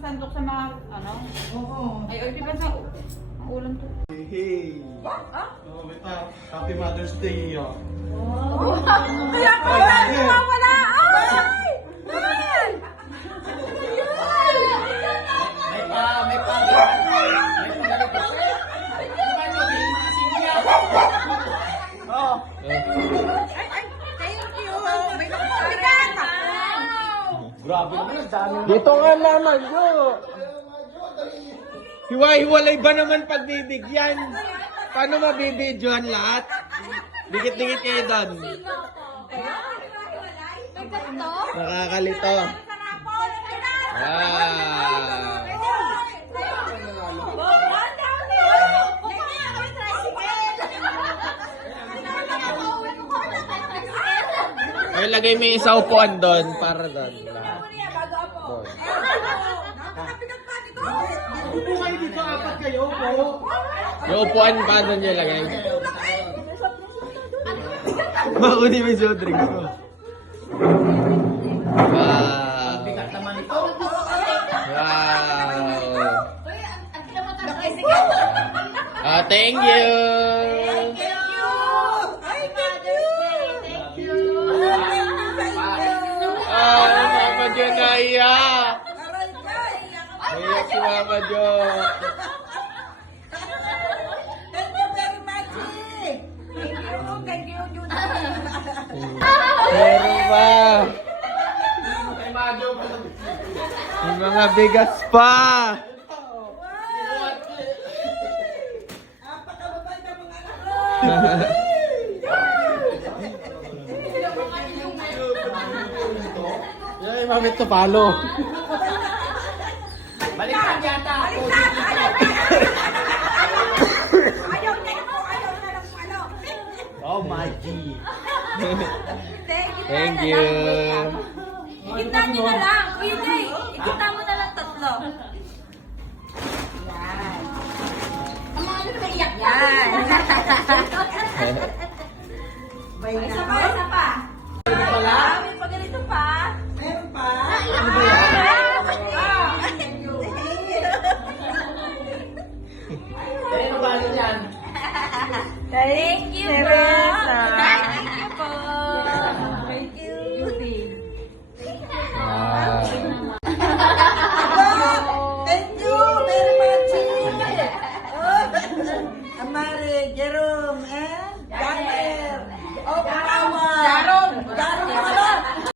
sandok sa mga, ano? Oo. Ay, di ba sa ulam to? Hey! Oh, wait up. Happy Mother's Day, yo. Kaya pala, nawawala! Ay! Ay! May Oh! Thank you! May nakapagkat! Grabe naman, dami. Dito nga naman, yo. Hiwa-hiwalay ba naman pagbibigyan? Paano mabibidyohan lahat? Dikit-dikit kayo doon. May ganito? Nakakalito. Wow. Ay, lagay mo yung isa upuan doon para doon. Doon. Upo kayo dito, apat kayo, po. Yung upuan pa doon yung lagay. Makuni mo yung soft drinks mo. Wow. bigat naman ito. Wow. Ah, thank you. Ah, Mama Jo naiyak. Naiyak si Mama Jo. Meron pa. May mga bigas pa. Yan, mami, ito palo. Balikan yata. Oh, my G. Thank you. Ikita nyo na lang. Kuya Jay, ikita mo na lang tatlo. Yan. Ang mga ano naiyak yan. Isa pa, isa pa. Wala.